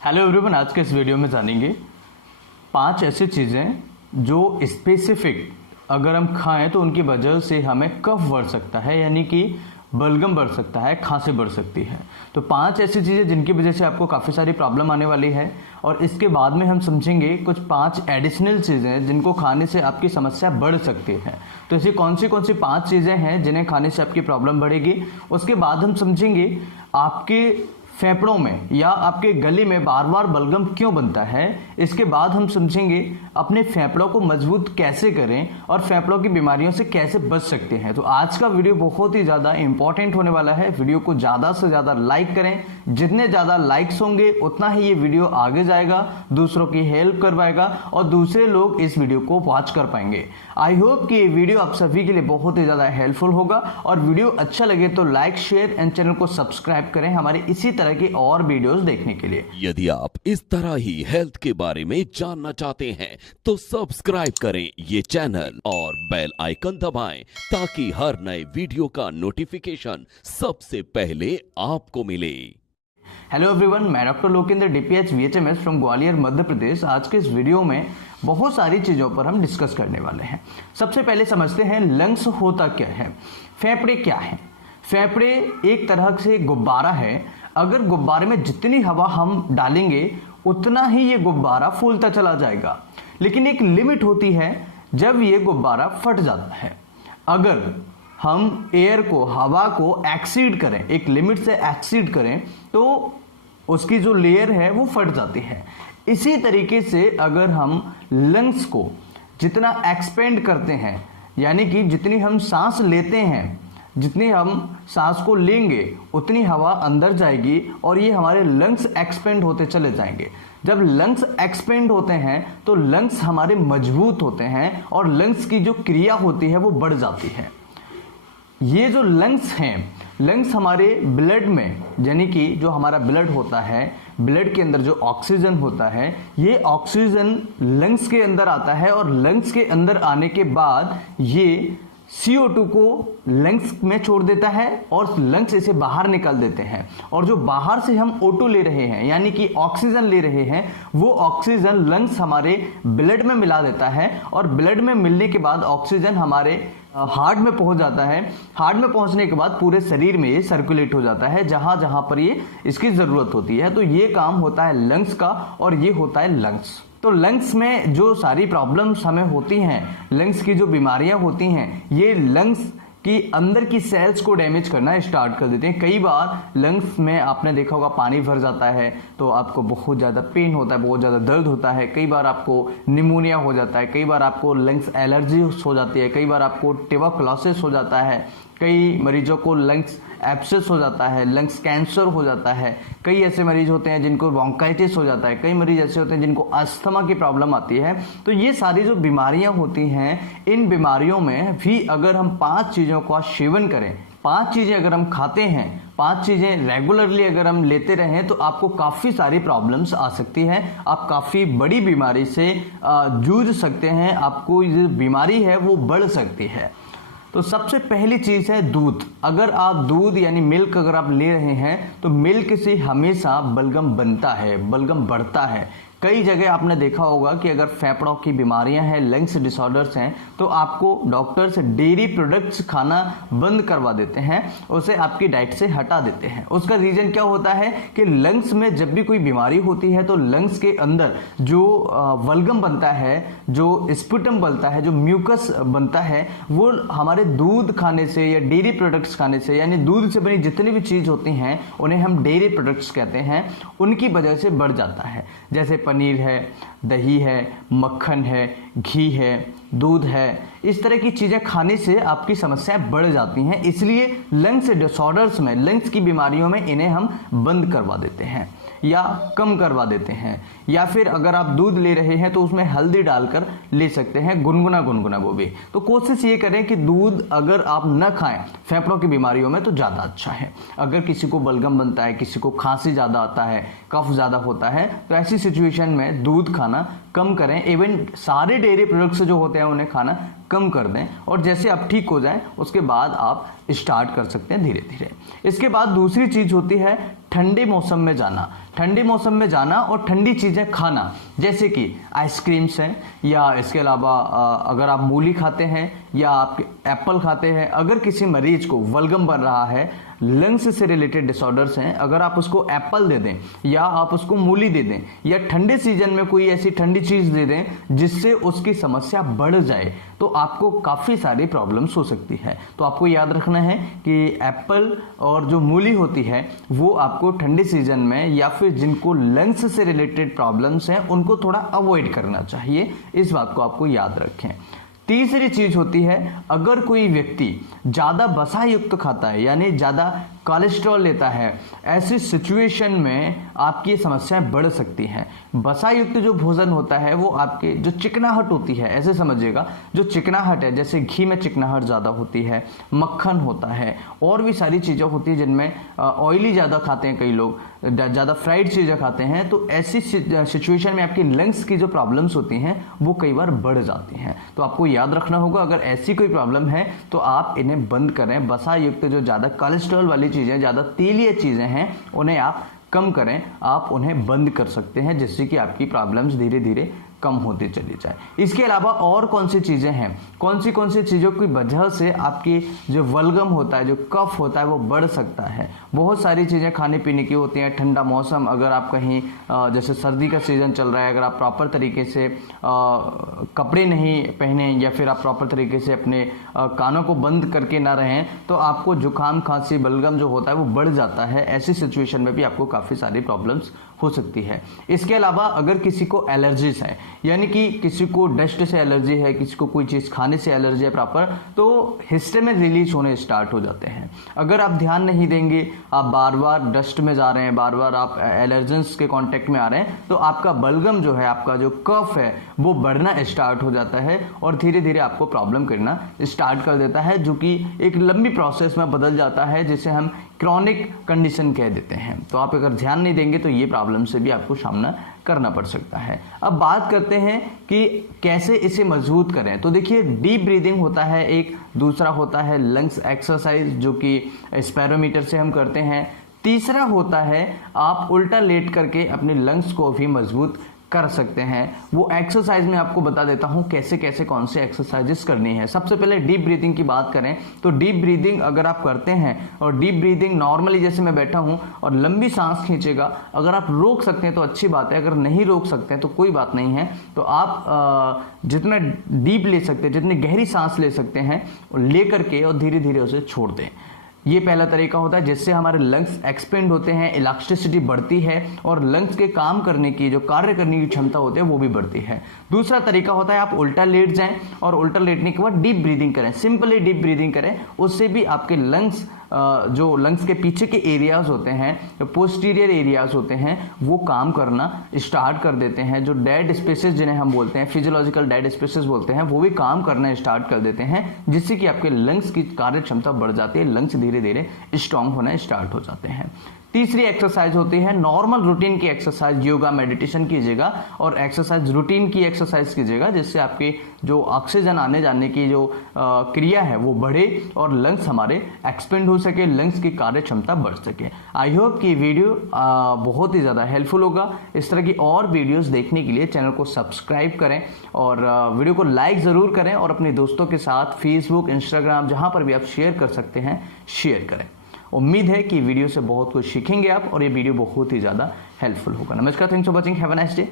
Hello everyone, आज के इस वीडियो में जानेंगे 5 ऐसी चीज़ें जो स्पेसिफिक अगर हम खाएं तो उनकी वजह से हमें कफ बढ़ सकता है, यानी कि बलगम बढ़ सकता है, खांसी बढ़ सकती है। तो 5 ऐसी चीज़ें जिनकी वजह से आपको काफ़ी सारी प्रॉब्लम आने वाली है, और इसके बाद में हम समझेंगे कुछ 5 एडिशनल चीज़ें जिनको खाने से आपकी समस्या बढ़ सकती है। तो ऐसी कौन सी 5 चीज़ें हैं जिन्हें खाने से आपकी प्रॉब्लम बढ़ेगी। उसके बाद हम समझेंगे आपके फेफड़ों में या आपके गले में बार बार बलगम क्यों बनता है। इसके बाद हम समझेंगे अपने फेफड़ों को मजबूत कैसे करें और फेफड़ों की बीमारियों से कैसे बच सकते हैं। तो आज का वीडियो बहुत ही ज़्यादा इंपॉर्टेंट होने वाला है। वीडियो को ज़्यादा से ज़्यादा लाइक करें, जितने ज़्यादा लाइक्स होंगे उतना ही ये वीडियो आगे जाएगा, दूसरों की हेल्प करवाएगा और दूसरे लोग इस वीडियो को वॉच कर पाएंगे। आई होप कि ये वीडियो आप सभी के लिए बहुत ही ज़्यादा हेल्पफुल होगा, और वीडियो अच्छा लगे तो लाइक, शेयर एंड चैनल को सब्सक्राइब करें हमारे इसी तरह की और वीडियोस देखने के लिए। यदि आप इस तरह ही हेल्थ के बारे में जानना चाहते हैं तो सब्सक्राइब करें ये चैनल और बेल आइकन दबाएं ताकि हर नए वीडियो का नोटिफिकेशन सबसे पहले आपको मिले। हेलो एवरीवन, मैं doctor Lokendra DPH VHMS from Gwalior Madhya Pradesh. आज के इस वीडियो में बहुत सारी चीज़ों पर हम डिस्कस करने वाले हैं। सबसे पहले समझते हैं लंग्स होता क्या है, फेफड़े क्या है। फेफड़े एक तरह से गुब्बारा है। अगर गुब्बारे में जितनी हवा हम डालेंगे उतना ही ये गुब्बारा फूलता चला जाएगा, लेकिन एक लिमिट होती है जब ये गुब्बारा फट जाता है। अगर हम एयर को, हवा को एक्सीड करें, एक लिमिट से एक्सीड करें, तो उसकी जो लेयर है वो फट जाती है। इसी तरीके से अगर हम लंग्स को जितना एक्सपेंड करते हैं, यानी कि जितनी हम सांस लेते हैं, जितनी हम सांस को लेंगे उतनी हवा अंदर जाएगी और ये हमारे लंग्स एक्सपेंड होते चले जाएंगे। जब लंग्स एक्सपेंड होते हैं तो लंग्स हमारे मजबूत होते हैं और लंग्स की जो क्रिया होती है वो बढ़ जाती है। ये जो लंग्स हैं, लंग्स हमारे ब्लड में, यानी कि जो हमारा ब्लड होता है, ब्लड के अंदर जो ऑक्सीजन होता है, ये ऑक्सीजन लंग्स के अंदर आता है और लंग्स के अंदर आने के बाद ये CO2 को लंग्स में छोड़ देता है और लंग्स इसे बाहर निकाल देते हैं। और जो बाहर से हम O2 ले रहे हैं, यानी कि ऑक्सीजन ले रहे हैं, वो ऑक्सीजन लंग्स हमारे ब्लड में मिला देता है और ब्लड में मिलने के बाद ऑक्सीजन हमारे हार्ट में पहुंच जाता है। हार्ट में पहुंचने के बाद पूरे शरीर में ये सर्कुलेट हो जाता है जहां जहां पर ये इसकी जरूरत होती है। तो ये काम होता है लंग्स का और ये होता है लंग्स। तो लंग्स में जो सारी प्रॉब्लम्स हमें होती हैं, लंग्स की जो बीमारियां होती हैं, ये लंग्स कि अंदर की सेल्स को डैमेज करना स्टार्ट कर देते हैं। कई बार लंग्स में आपने देखा होगा पानी भर जाता है तो आपको बहुत ज़्यादा पेन होता है, बहुत ज़्यादा दर्द होता है। कई बार आपको निमोनिया हो जाता है, कई बार आपको लंग्स एलर्जी हो जाती है, कई बार आपको ट्यूबरकुलोसिस हो जाता है, कई मरीजों को लंग्स एब्सेस हो जाता है, लंग्स कैंसर हो जाता है। कई ऐसे मरीज होते हैं जिनको ब्रोंकाइटिस हो जाता है, कई मरीज ऐसे होते हैं जिनको अस्थमा की प्रॉब्लम आती है। तो ये सारी जो बीमारियां होती हैं, इन बीमारियों में भी अगर हम 5 चीज़ों का सेवन करें, 5 चीज़ें अगर हम खाते हैं, 5 चीज़ें रेगुलरली अगर हम लेते रहें, तो आपको काफ़ी सारी प्रॉब्लम्स आ सकती हैं। आप काफ़ी बड़ी बीमारी से जूझ सकते हैं, आपको जो बीमारी है वो बढ़ सकती है। तो सबसे पहली चीज़ है दूध। अगर आप दूध यानी मिल्क अगर आप ले रहे हैं तो मिल्क से हमेशा बलगम बनता है, बलगम बढ़ता है। कई जगह आपने देखा होगा कि अगर फेफड़ों की बीमारियां हैं, लंग्स डिसऑर्डर्स हैं, तो आपको डॉक्टर्स डेयरी प्रोडक्ट्स खाना बंद करवा देते हैं, उसे आपकी डाइट से हटा देते हैं। उसका रीज़न क्या होता है कि लंग्स में जब भी कोई बीमारी होती है तो लंग्स के अंदर जो बलगम बनता है, जो स्पुटम बनता है, जो म्यूकस बनता है, वो हमारे दूध खाने से या डेयरी प्रोडक्ट्स खाने से, यानी दूध से बनी जितनी भी चीज़ होती हैं उन्हें हम डेयरी प्रोडक्ट्स कहते हैं, उनकी वजह से बढ़ जाता है। जैसे पनीर है, दही है, मक्खन है, घी है, दूध है, इस तरह की चीज़ें खाने से आपकी समस्याएं बढ़ जाती हैं। इसलिए लंग्स डिसऑर्डर्स में, लंग्स की बीमारियों में इन्हें हम बंद करवा देते हैं या कम करवा देते हैं। या फिर अगर आप दूध ले रहे हैं तो उसमें हल्दी डालकर ले सकते हैं, गुनगुना गुनगुना वो भी। तो कोशिश ये करें कि दूध अगर आप न खाएं फेफड़ों की बीमारियों में तो ज़्यादा अच्छा है। अगर किसी को बलगम बनता है, किसी को खांसी ज़्यादा आता है, कफ ज़्यादा होता है, तो ऐसी सिचुएशन में दूध खाना कम करें। इवन सारे डेयरी प्रोडक्ट्स जो होते हैं उन्हें खाना कम कर दें, और जैसे आप ठीक हो जाएं उसके बाद आप स्टार्ट कर सकते हैं धीरे धीरे। इसके बाद दूसरी चीज होती है ठंडे मौसम में जाना। ठंडे मौसम में जाना और ठंडी चीजें खाना, जैसे कि आइसक्रीम्स हैं, या इसके अलावा अगर आप मूली खाते हैं या आप एप्पल खाते हैं, अगर किसी मरीज को वल्गम बन रहा है, लंग्स से रिलेटेड डिसऑर्डर्स हैं, अगर आप उसको एप्पल दे दें या आप उसको मूली दे दें या ठंडे सीजन में कोई ऐसी ठंडी चीज दे दें जिससे उसकी समस्या बढ़ जाए, तो आपको काफी सारी प्रॉब्लम्स हो सकती है। तो आपको याद रखना है कि एप्पल और जो मूली होती है वो आपको ठंडे सीजन में, या फिर जिनको लंग्स से रिलेटेड प्रॉब्लम्स हैं, उनको थोड़ा अवॉइड करना चाहिए। इस बात को आपको याद रखें। तीसरी चीज होती है, अगर कोई व्यक्ति ज्यादा वसा युक्त खाता है, यानी ज्यादा कोलेस्ट्रॉल लेता है, ऐसी सिचुएशन में आपकी समस्याएं बढ़ सकती हैं। वसा युक्त जो भोजन होता है वो आपके जो चिकनाहट होती है, ऐसे समझिएगा, जो चिकनाहट है, जैसे घी में चिकनाहट ज्यादा होती है, मक्खन होता है, और भी सारी चीजें होती है जिनमें ऑयली ज्यादा खाते हैं कई लोग, ज्यादा फ्राइड चीजें खाते हैं, तो ऐसी सिचुएशन में आपकी लंग्स की जो प्रॉब्लम्स होती हैं वो कई बार बढ़ जाती हैं। तो आपको याद रखना होगा, अगर ऐसी कोई प्रॉब्लम है तो आप इन्हें बंद करें। वसा युक्त जो ज्यादा कोलेस्ट्रॉल वाली चीजें, ज्यादा तेलीय चीजें हैं, उन्हें आप कम करें, आप उन्हें बंद कर सकते हैं, जिससे कि आपकी प्रॉब्लम्स धीरे धीरे कम होती चली जाए। इसके अलावा और कौन सी चीजें हैं, कौन सी चीजों की वजह से आपकी जो वल्गम होता है, जो कफ होता है, वो बढ़ सकता है। बहुत सारी चीजें खाने पीने की होती हैं। ठंडा मौसम, अगर आप कहीं जैसे सर्दी का सीजन चल रहा है, अगर आप प्रॉपर तरीके से कपड़े नहीं पहने, या फिर आप प्रॉपर तरीके से अपने कानों को बंद करके ना रहें, तो आपको जुकाम, खांसी, बलगम जो होता है वो बढ़ जाता है। ऐसी सिचुएशन में भी आपको काफी सारी प्रॉब्लम्स हो सकती है। इसके अलावा अगर किसी को एलर्जीज है, यानी कि किसी को डस्ट से एलर्जी है, किसी को कोई चीज खाने से एलर्जी है प्रॉपर, तो हिस्टामिन रिलीज होने स्टार्ट हो जाते हैं। अगर आप ध्यान नहीं देंगे, आप बार बार डस्ट में जा रहे हैं, बार बार आप एलर्जेंस के कांटेक्ट में आ रहे हैं, तो आपका बलगम जो है, आपका जो कफ है, वो बढ़ना स्टार्ट हो जाता है और धीरे धीरे आपको प्रॉब्लम करना स्टार्ट कर देता है, जो कि एक लंबी प्रोसेस में बदल जाता है, जिसे हम क्रॉनिक कंडीशन कह देते हैं। तो आप अगर ध्यान नहीं देंगे तो ये प्रॉब्लम से भी आपको सामना करना पड़ सकता है। अब बात करते हैं कि कैसे इसे मजबूत करें। तो देखिए, डीप ब्रीदिंग होता है एक, दूसरा होता है लंग्स एक्सरसाइज, जो कि स्पैरोमीटर से हम करते हैं। तीसरा होता है आप उल्टा लेट करके अपने लंग्स को भी मजबूत कर सकते हैं। वो एक्सरसाइज में आपको बता देता हूं कैसे कैसे कौन से एक्सरसाइजेस करनी है। सबसे पहले डीप ब्रीदिंग की बात करें तो डीप ब्रीदिंग अगर आप करते हैं, और डीप ब्रीदिंग नॉर्मली जैसे मैं बैठा हूं और लंबी सांस खींचेगा, अगर आप रोक सकते हैं तो अच्छी बात है, अगर नहीं रोक सकते हैं तो कोई बात नहीं है। तो आप जितना डीप ले सकते हैं, जितनी गहरी सांस ले सकते हैं, ले करके और धीरे धीरे उसे छोड़ दें। ये पहला तरीका होता है, जिससे हमारे लंग्स एक्सपेंड होते हैं, इलास्टिसिटी बढ़ती है और लंग्स के काम करने की, जो कार्य करने की क्षमता होती है, वो भी बढ़ती है। दूसरा तरीका होता है आप उल्टा लेट जाएं और उल्टा लेटने के बाद डीप ब्रीदिंग करें, सिंपली डीप ब्रीदिंग करें। उससे भी आपके लंग्स, जो लंग्स के पीछे के एरियाज होते हैं, पोस्टीरियर एरियाज होते हैं, वो काम करना स्टार्ट कर देते हैं। जो डेड स्पेसेस जिन्हें हम बोलते हैं, फिजियोलॉजिकल डेड स्पेसेस बोलते हैं, वो भी काम करना स्टार्ट कर देते हैं, जिससे कि आपके लंग्स की कार्य क्षमता बढ़ जाती है, लंग्स धीरे धीरे स्ट्रांग होना स्टार्ट हो जाते हैं। तीसरी एक्सरसाइज होती है नॉर्मल रूटीन की एक्सरसाइज, योगा मेडिटेशन कीजिएगा और एक्सरसाइज रूटीन की एक्सरसाइज कीजिएगा, जिससे आपकी जो ऑक्सीजन आने जाने की जो क्रिया है वो बढ़े और लंग्स हमारे एक्सपेंड हो सके, लंग्स की कार्य क्षमता बढ़ सके। आई होप कि वीडियो बहुत ही ज़्यादा हेल्पफुल होगा। इस तरह की और वीडियोस देखने के लिए चैनल को सब्सक्राइब करें और वीडियो को लाइक ज़रूर करें और अपने दोस्तों के साथ फेसबुक, इंस्टाग्राम, जहाँ पर भी आप शेयर कर सकते हैं, शेयर करें। उम्मीद है कि वीडियो से बहुत कुछ सीखेंगे आप और ये वीडियो बहुत ही ज़्यादा हेल्पफुल होगा। नमस्कार, thanks for watching, have a nice day.